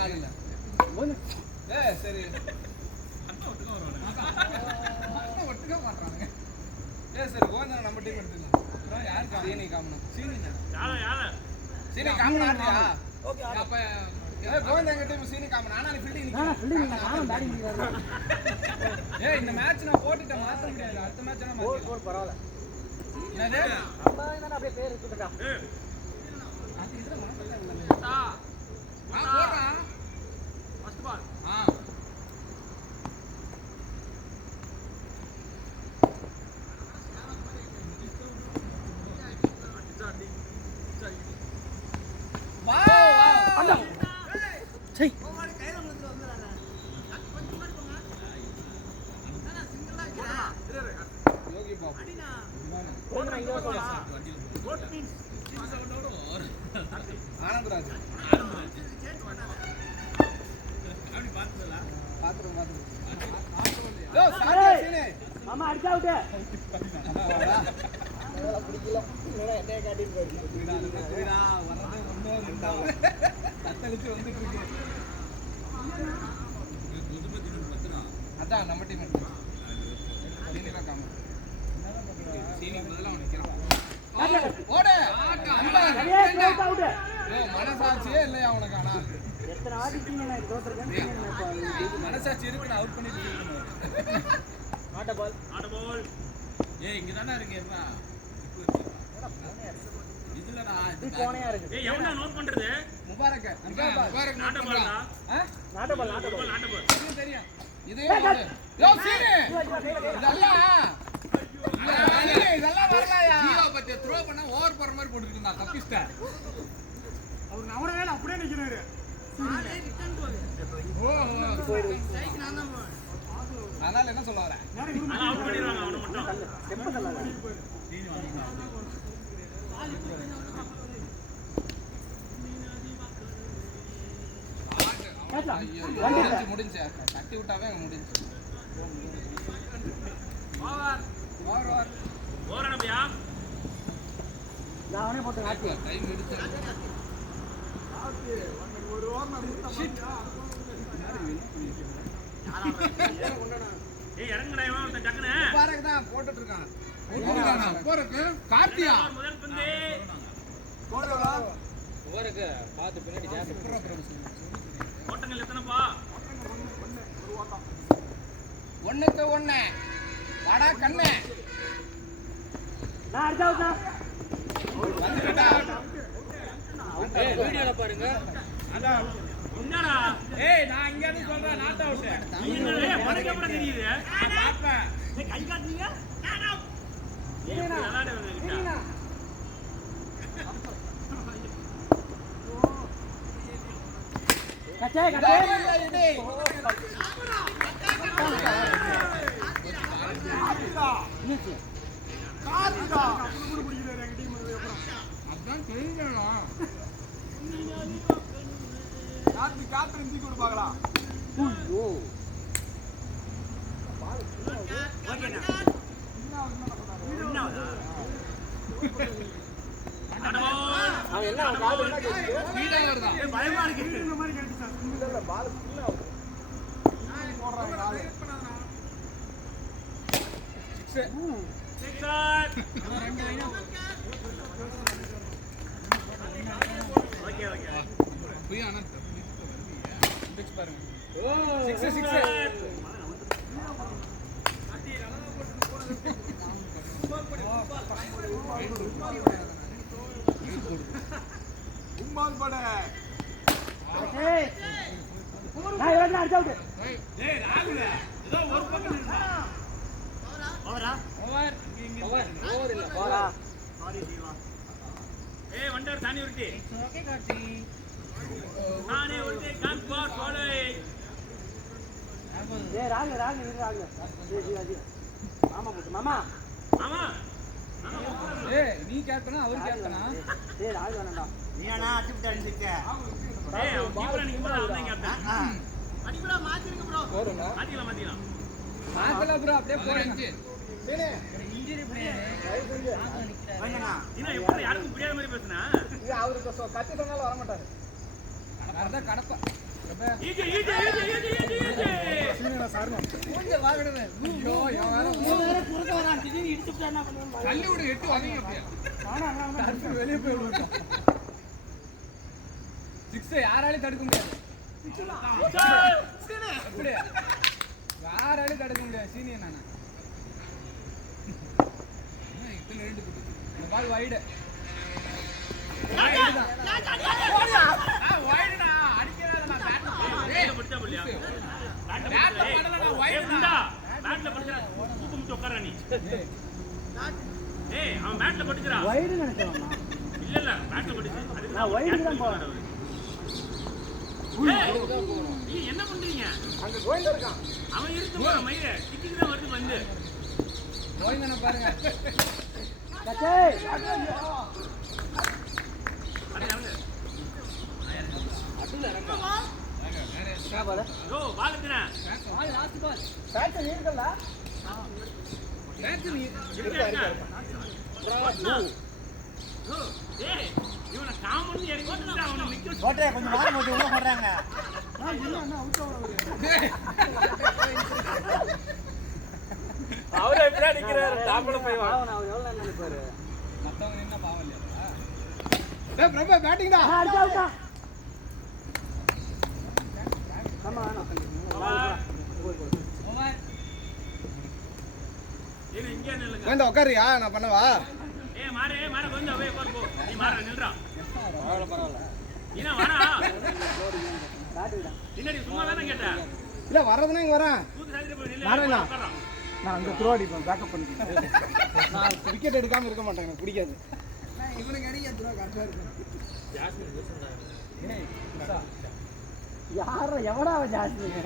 ஆள் இல்ல சரி ஒட்டுக்க மாட்டானுங்க சரி கோவிந்தன் நம்ம டீம் எடுத்துக்கலாம் யாருக்கு சீனி காமனா சீனி காமனா ஆடுறியா ஓகே அப்ப கோவிந்தன் எங்க டீம் சீனி காமனா ஆனா நீ ஃபீல்டிங் நானும் பேட்டிங் இந்த மேட்ச் நான் போட்டுட்டேன் மாத்த முடியாது அடுத்த மேட்ச் நான் போடு பரவாயில்லை என்னது அப்பா என்ன அப்படியே பேர் எடுத்துட்டா அது இதுல மாத்தல போடா ஃபர்ஸ்ட் பால் ஆனந்தராஜ் மாமா அடிச்சா விட்டு பிடிக்கல என்னைய காட்டிட்டு போயிடுச்சு தத்தளிச்சு வந்துட்டு இருக்கு அதான் நம்ம டீம் மனசாட்சியே இல்லையா உனக்கு ஆனா மனசாட்சி இருக்கு அவுட் பண்ணிட்டு இங்கதானே இருக்கு இதுலடா இது கோணையா இருக்கு ஏய் எவனா நோட் பண்றது முபாரக் நாட்டபால் தெரியும் இதே யோ சீனே இதெல்லாம் வரலையா ஜீவா பத்தி த்ரோ பண்ணா ஓவர் போற மாதிரி போட்டுட்டு இருந்தா தப்பிஸ்டா அவர் நவர வேளை அப்படியே நிக்கிறாரு ஆளே ரிட்டர்ன் போகுது சைக்கு நான் தான் அதனால என்ன சொல்ல வரேன் அத அவுட் பண்ணிடுவாங்க அவன மட்டும் ஸ்டெப் தள்ளல நீங்க வாங்க முடிஞ்சு தட்டி விட்டாவே அங்க முடிஞ்சு ஓவர் நம்பியா நான் அவனே போட்டு காட்டி டைம் எடுத்து ஒரு ஓவர் நான் முட்டா ஏய் இறங்குடா இவன் டக்குனே முபாரக் தான் போட்டுட்டு இருக்கான் முபாரக் கார்த்தியா முதல் பந்து போடுவா முபாரக் பாத்து பின்னாடி ஜாஸ்தி ஓட்டங்கள் எத்தனைப்பா ஒரு ஓட்டம் 1க்கு 1 வாடா கண்ணே நான் அடிச்சா வந்துடா ஏய் வீடியோல பாருங்க அதான் என்னடா ஏய் நான் இங்க இருந்து சொல்றேன் நாட் அவுட் நீ என்ன பறக்க பற தெரியுது நான் பாப்பேன் ஏய் கை காட்டுறீங்க நாட் அவுட் ஏய் விளையாட வந்துட்டா கச்சே டேய் கார்த்திகா குடு குடிக்குறாரு எங்க டீம் அப்புறம் அதான் தெரியும்டா கார்த்திக் இந்தி கூட பார்க்கலாம் ஐயோ ஓகேனா அவன் என்ன கால் என்ன கேக்குது ஸ்பீடா வருதா ஏய் பயமா இருக்கு இந்த மாதிரி கேட்டு சார் இல்ல பால் ஸ்பீடா போடுறாங்க கால் சிக்ஸர் ரெண்டு லைனா ஓகே ஓகே போய் அனந்த் பிச் பாருங்க ஓ சிக்ஸர் அடி ரலனா போட்டு போறது உம்மால் பட ஏய் நான் இவன் அடிச்சு அவுட் ஏய் ராகுல ஏதோ ஒரு பக்கம் நின்னா ஓவரா ஓவர் இல்ல போடா சாரி ஜீவா ஏய் வண்டர் தானி உருட்டி ஓகே காட்டி தானி உருட்டி கம் ஃபார் கோலே ஏய் ராகு ஏய் ஜீவா ஜீவா மாமா போடு மாமா ஏய் நீ கேப்டனா அவர் கேப்டனா ஏய் ராகு வேணாம்டா நீயானா அடிச்சிட்டு அடிச்சிட்ட ஏய் கீப்பர் அன்னைக்கு போற அவன் கேப்டன் அடிக்குடா மாத்திருங்க ப்ரோ போறோம் மாத்திக்கலாம் மாத்தல ப்ரோ அப்படியே போறேன் டேய் இன்ஜரி பிளேயர் வாங்கண்ணா நீ எப்ப யாருக்கும் புரியாத மாதிரி பேசுனா இது அவருக்கு கத்தி சொன்னால வர மாட்டாரு அதான் கடப்பா சீனியர் சார் மூஞ்ச வாங்கடவே ஐயோ வேற குறுக்க வரான் திடீர்னு இடிச்சிட்டா என்ன பண்ணுவான் தள்ளி விடு எட்டு வதங்கி அப்படியே நானா வெளிய போய் விடுறோம் 6 யாராலையும் தடுக்க முடியாது சீனியர் அப்படியே யாராலையும் தடுக்க முடியாது சீனியர் நானா இத்தனை ரெண்டு இந்த பால் வைடு வைடுடா அடிக்கவே இல்ல நான் பேட் பிடிச்சா புள்ளியா பேட்ல படல நான் வைடுடா பேட்ல பிடிச்சா கூப்பிட்டு உட்கார நீ ஏய் அவன் பேட்ல பிடிச்சறா வைடு நினைச்சறான் இல்ல பேட்ல பிடிச்சு நான் வைடு தான் போறேன் நீ என்ன பண்றீங்க அங்க கோயில்ல இருக்கான் அவன் இருக்கு போற மயிரே டிக்கிக்கு தான் வருது வந்து கோயில்ல பாருங்க கச்சே அடல ரங்க क्या बात है लो बाल इतना बाल लास्ट बॉल बैट से नीड करला बैट से नीड ஏ இவன காமன் ஏறி போடுடா அவன நிக்க போட்றே கொஞ்சம் வார போட்டு உள்ள போடுறாங்க இல்ல அண்ணா அவுட் அவரே இப்படி நிக்கறாரு டாப்ல போய் வா அவன் எவ்வளவு நினைப்பாரு மத்தவங்க என்ன பாவம் இல்லையா டேய் பிரபு பேட்டிங் டா அடிச்சு அவுட்டா ஆமா ஆனா ஓவர் ஏய் இங்க நில்லுங்க வந்து உட்காரியா நான் பண்ணவா ஏய் மாற கொஞ்சம் அப்படியே உட்கார் போ நீ மாற நில்றா பரவாயில்லை நீனா வாடா காட்டுடா பின்னாடி சும்மா தான கேட்டா இல்ல வரதுனா இங்க வரேன் தூக்கு சாதிட்டு போய் நில்லு வரேனா நான் அங்க த்ரோ அடிப்பேன் பேக்கப் பண்ணிக்கிறேன் நான் விக்கெட் எடுக்காம இருக்க மாட்டேன் எனக்கு பிடிக்காது நான் இவனுக்கு அடிக்க த்ரோ கரெக்ட்டா இருக்கும் ஜாஸ்மின் பேசுறா ஏய் யார எவடா ஜாஸ்மின்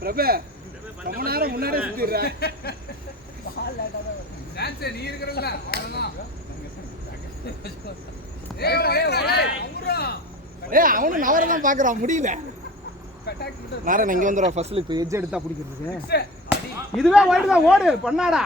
பிரபு ரொம்ப நேரம் முன்னாடி சுத்திடுற பால் லேட்டா தான் டான்ஸ் நீ இருக்கறல அவ்வளவுதான் ஏய் அவனு நவர தான் பாக்குறான் முடியல நாரன் இங்க வந்துறா ஃபர்ஸ்ட்ல இப்ப எட்ஜ் எடுத்தா பிடிக்கிறதுக்கு இதுவே வைடு தான் ஓடு பண்ணாடா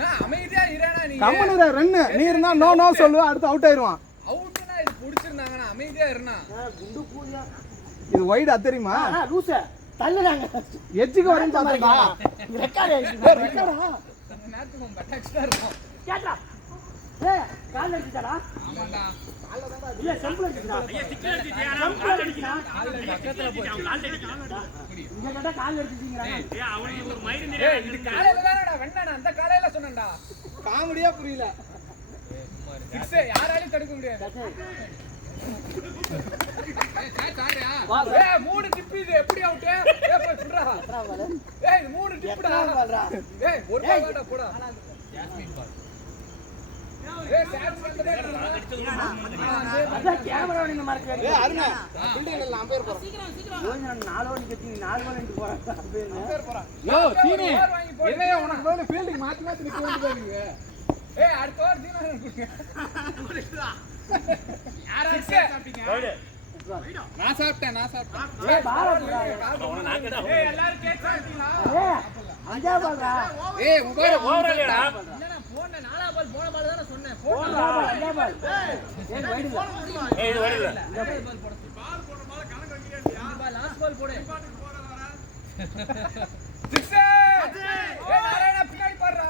நான் அமைதியா இரேனா நீ கம்மனுற ரன் நீ இருந்தா நோ நோ சொல்லுவ அடுத்து அவுட் ஆயிருவான் அவுட்னா இது புடிச்சிருந்தாங்க நான் அமைதியா இருனா குண்டு பூயா இது வைடா தெரியுமா லூச தள்ளுறாங்க எட்ஜுக்கு வரேன்னு பாத்தடா ரெக்கார்ட் ஆயிடுச்சு ரெக்கார்டா நேத்துக்கு பட்டாக்ஸ்டா இருக்கும் கேட்டா ஏய் கால் அடிச்சடா ஆமாடா கால்ல தான்டா இல்ல செம்பிள் அடிச்சடா ஐயா சிக்கல் அடிச்சியா கால் அடிச்சா கால் பக்கத்துல போய் கால் அடிச்சா இங்க கேட்டா கால் அடிச்சிட்டீங்கடா ஏய் அவனுக்கு ஒரு மயிர் நிறைய இது காலையில தானடா வெண்ணானே அந்த காலையில சொன்னேன்டா காமெடியா புரியல 6 யாராலையும் தடுக்க முடியாது ஏய் சாரியா ஏய் மூணு டிப் இது எப்படி அவுட் ஏய் போய் புடுறா ஏய் மூணு டிப்டா ஏய் ஒரு பால்டா போடா ஜாஸ்மின் பால் ஏய் அத கேமரா நீங்க மார்க் ஏய் அருணா ஃபீல்டிங்ல அம்பையர் போறோம் சீக்கிரம் நான் 4 ஓவர் நிக்கி 4 ஓவர் நின்னு போறேன் அம்பையர் போறேன் யோ சீனி என்னைய உனக்கு பதிலா ஃபீல்டிங் மாத்தி நிக்க வேண்டியதா நீங்க ஏய் அடுத்த ஓவர் தீனா குடுங்க யாரா சாப்பிட்டீங்க நான் சாப்பிட்டேன் ஏய் பாரா போடா நான் கேடா ஏய் எல்லாரும் கேக் சாப்பிட்டீங்களா ஏய் அஞ்சா பால்டா ஏய் ஓவர் இல்லடா என்னடா போன நாலா பால் போன பால் தான சொன்னேன் போன பால் அஞ்சா பால் ஏய் வைடு ஏய் இது வைடு இல்ல பால் போடுற பால் கணக்கு வைக்கிறியா பால் லாஸ்ட் பால் போடு பாட்டுக்கு போற வர 6 ஏய் நாராயணா பின்னாடி பாடுறா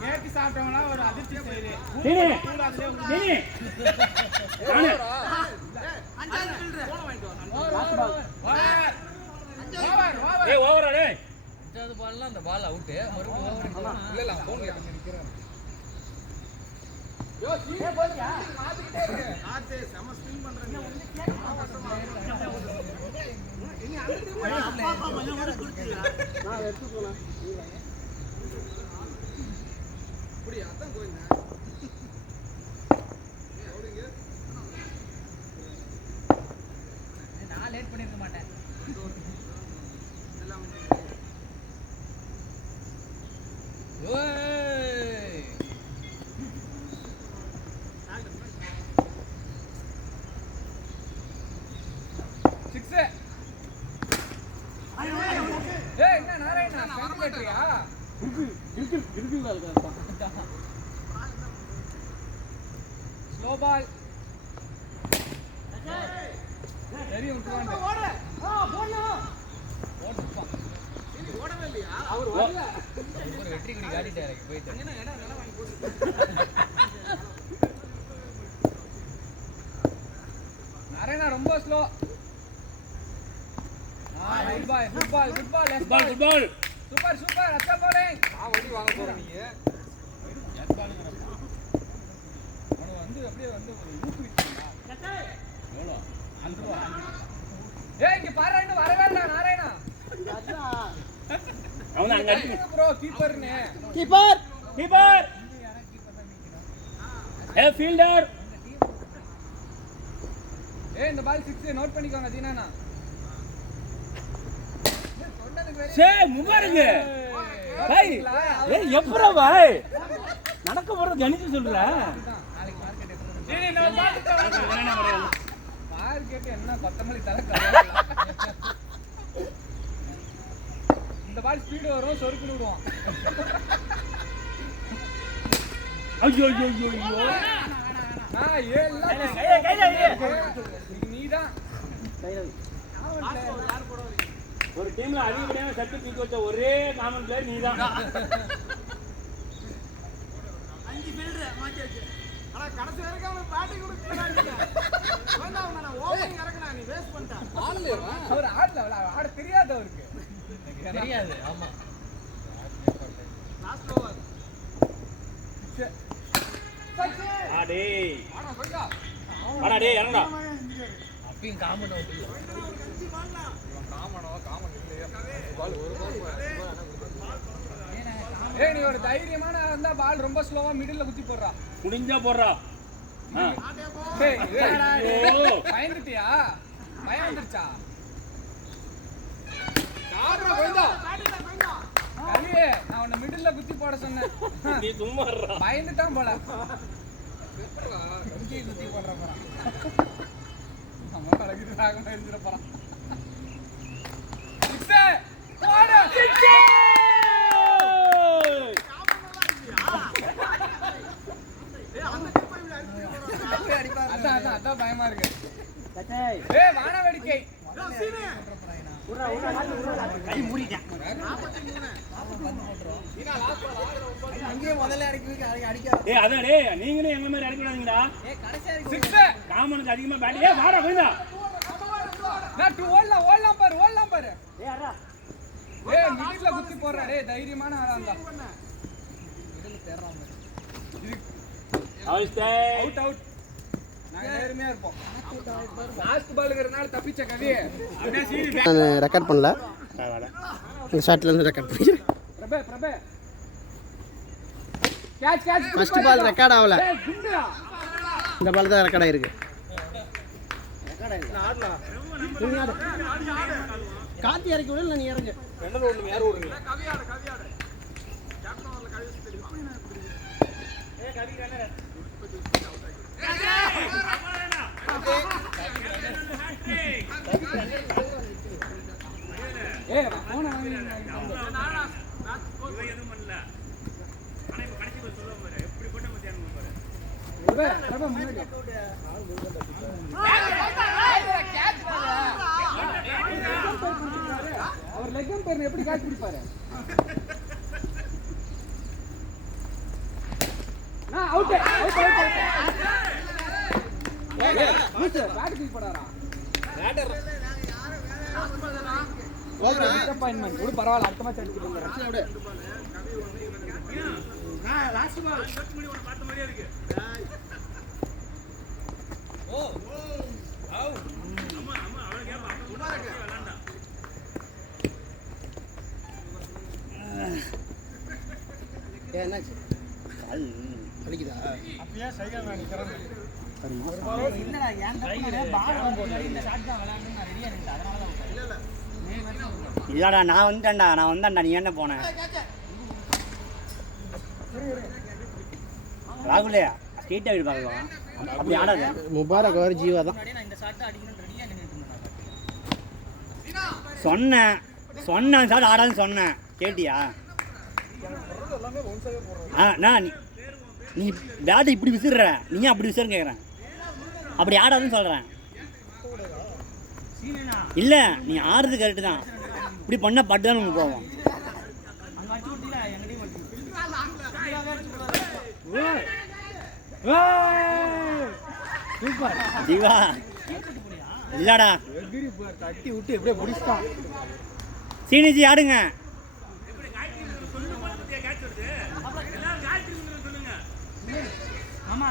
கேக் சாப்பிட்டவனா ஒரு அதிர்ச்சி செய்றே நீ அஞ்சாவது ஃபீல்டர் போன வாங்கிட்டு வா ஓவர் ஏய் ஓவர் டேய் அஞ்சாவது பால்ல அந்த பால் அவுட் மறுபடியும் ஓவர் இல்ல போன் நிக்கிறேன் யோ சீனே போறியா மாத்திட்டே இருக்கு ஆத்தே சம ஸ்பின் பண்றீங்க இனி அடுத்து அப்பா கொஞ்சம் ஓட குடுத்தியா நான் எடுத்து போலாம் புடி அதான் கோயில்ல ஏய் ஓடுங்க நான் லேட் பண்ணிருக்க மாட்டேன் எல்லாம் ஓய் 6 ஏய் என்ன நாராயணா சென்டிமீட்டரியா இருக்கு இருக்குல இருக்கா ஸ்லோ பால் சரி விட்டுவாங்க ஓடவே இல்லையா அவர் வரல ஒரு வெற்றி குடி காட்டிட்டாரு போயிட்டு என்ன இடம் நல்லா வாங்கி போடு அரேனா ரொம்ப slow good ball good ball good ball good ball good ball super super அச்சா bowling வண்டி வாங்க போற நீங்க எஸ் பாலுங்கறப்ப அவன வந்து அப்படியே வந்து ஊக்குவிச்சீங்களா எவ்வளவு 5 ரூபாய் ஏய் இங்க பாரு இன்னும் வரவே இல்ல நாராயணா அவன் அங்க அடிச்சு ப்ரோ கீப்பர்னே கீப்பர் கீப்பர் ஏ ஃபீல்டர் ஏய் இந்த பால் 6 நோட் பண்ணிக்கோங்க தீனானா சே முபாரக் பாய் ஏய் எப்பறா பாய் நடக்க போறது கணிச்சு சொல்றா நாளைக்கு மார்க்கெட் எப்படி டேய் நான் பாத்துட்டேன் மார்க்கெட் என்ன கொத்தமல்லி தர இந்த பால் ஸ்பீட் வரும் சொருக்குன்னு விடுவான் ஐயோ ஐயோ ஐயோ நீதான் ஒரு டீம்ல அதிகப்படியான சட்டு தூக்கி வச்ச ஒரே காமன் பிளேயர் நீதான் 5 ஃபீல்டர் மாட்டியாச்சு ஆனா கடைசி வரைக்கும் அவன் பேட்டிங் கொடுக்கறானீங்க வேண்டாம் நான் ஓவரிங் இறக்குனா நீ வேஸ்ட் பண்ணிட்ட ஆடலையா அவர் ஆடல ஆட தெரியாது அவருக்கு தெரியாது ஆமா லாஸ்ட் ஓவர் ஆடே ஆடா போய்டா ஆடா டேய் இறங்கடா அப்பீம் காமன் அவுட் இல்ல காமன் இல்லையா பால் ஒரு பால் ஏய் நீ ஒரு தைரியமான இருந்தா பால் ரொம்ப ஸ்லோவா மிடில்ல குத்தி போடுறா முடிஞ்சா போடுறா டேய் பயந்துட்டியா பயம் வந்துருச்சா ஆடுறா போய்டா கலியே நான் உன்னை மிடில்ல குத்தி போட சொன்னேன் நீ சும்மா இருடா பயந்துட்டான் போல எப்பறா கஞ்சி குத்தி போடுற போறான் நம்ம அழகு ராகமா எழுந்திர போறான் சிக்ஸ் போடு சிக்ஸ் ஏய் அந்த டிப்பை விட அடிப்பாரு அதான் பயமா இருக்கு ஏய் வான வேடிக்கை கை மூடிட்டேன் 43 அங்கேயே முதல்ல அடிக்காத ஏய் அதான் டேய் நீங்களே எங்க மாதிரி அடிக்கறாங்கடா ஏய் கடைசியா இருக்கு 6 காமனுக்கு அதிகமா பேட் ஏய் வாடா போய்டா நான் ஓடலாம் பாரு ஏய் அரா ஏய் மிடில்ல குத்தி போறடா டேய் தைரியமான ஆளா இருந்தா மிடில்ல தேறறாங்க அவுட் அவுட் நாங்க நேர்மையா இருப்போம் லாஸ்ட் பால்ங்கறனால தப்பிச்ச கவி அப்படியே சீரி நான் ரெக்கார்ட் பண்ணல இந்த ஷாட்ல இருந்து ரெக்கார்ட் பண்ணிக்கிறேன் பிரபே கேட்ச் ஃபர்ஸ்ட் பால் ரெக்கார்ட் ஆகல இந்த பால் தான் ரெக்கார்ட் ஆயிருக்கு நீ ஆடு காத்தி இறக்கி விடு இல்ல நீ இறங்கு ரெண்டல ஒண்ணு யார் ஓடுங்க கவி ஆடு கேப்டன் வரல கவி தெரியுமா ஏய் கவி கண்ணே ஏய் போனா நானா இவன் எதுவும் பண்ணல ஆனா இப்ப கடைசி போய் சொல்ல போறேன் எப்படி போட்ட மத்தியானம் பாரு பிரபா முன்னாடி அவர் லெக்கம் பாரு எப்படி கேட்ச் பிடிப்பாரு நான் அவுட் பேட் கிக் போடாரா பேட்டர் ஓவர் டிசப்பாயின்ட்மென்ட் ஒரு பரவாயில்லை அடுத்த மேட்ச் அடிச்சு போறேன் நான் லாஸ்ட் பால் ஷாட் பண்ணி ஒரு பார்த்த மாதிரியே இருக்கு ஓ அவுட் அம்மா அவள கேப்பா முபாரக் விளையாண்டா என்னாச்சு கால் வலிக்குதா அப்படியே சைக்கிள் நான் நிக்கறேன் என்னடா ஏன் தப்பா பால் வந்து இந்த ஷாட் தான் விளையாடணும் நான் ரெடியா இருக்கேன் அதனால தான் இல்ல இல்லடா நான் வந்தேன்டா நீ என்ன போன ராகுலே ஸ்ட்ரைட்டா வீடு பார்க்கலாம் அப்படி ஆடாத முபாரக் வர ஜீவா தான் இந்த ஷாட் அடிக்கணும் ரெடியா நின்னுட்டு சொன்னேன் ஷாட் ஆடான்னு சொன்னேன் கேட்டியா நான் நீ பேட்டை இப்படி விசிறுற நீ ஏன் அப்படி விசிறுன்னு கேட்குறேன். அப்படி ஆடாதுன்னு சொல்கிறேன். இல்லை நீ ஆடுறது கரெக்டு தான். இப்படி பண்ணால் பட்டு தான் நமக்கு போவோம். சூப்பர் ஜீவா இல்லடா தட்டி விட்டு எப்படியே பிடிச்சிட்டான். சீனிஜி ஆடுங்க. ஆமா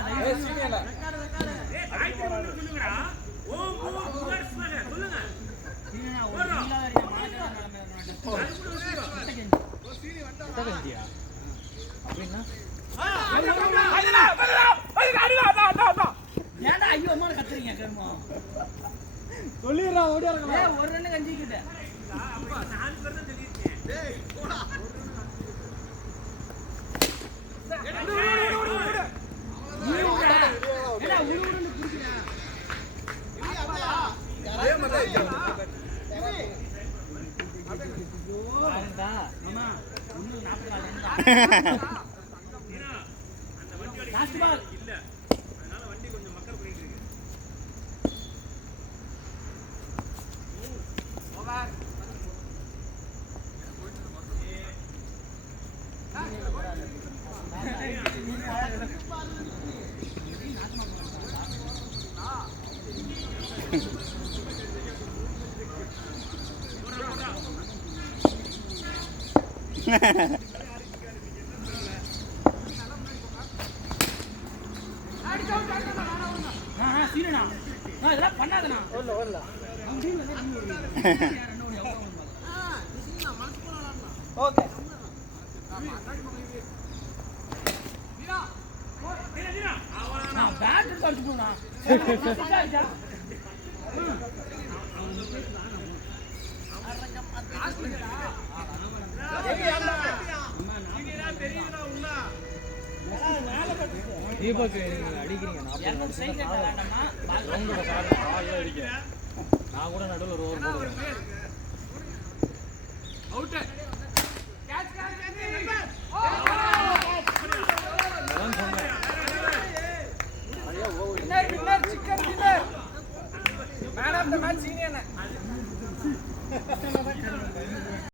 ஏன்டா ஐயோ அம்மா கத்துறீங்க கருமா சொல்லிடுறா ஓடியா ஒரு ரன்னு கஞ்சிக்கிட்ட இதெல்லாம் பண்ணாதண்ணா ஓகே பேட் எடுத்து அடிச்சு போனா தீபக் அடிக்கிறீங்க நான் கூட நடுவில் ஒரு ஓவர் போடுவேன்.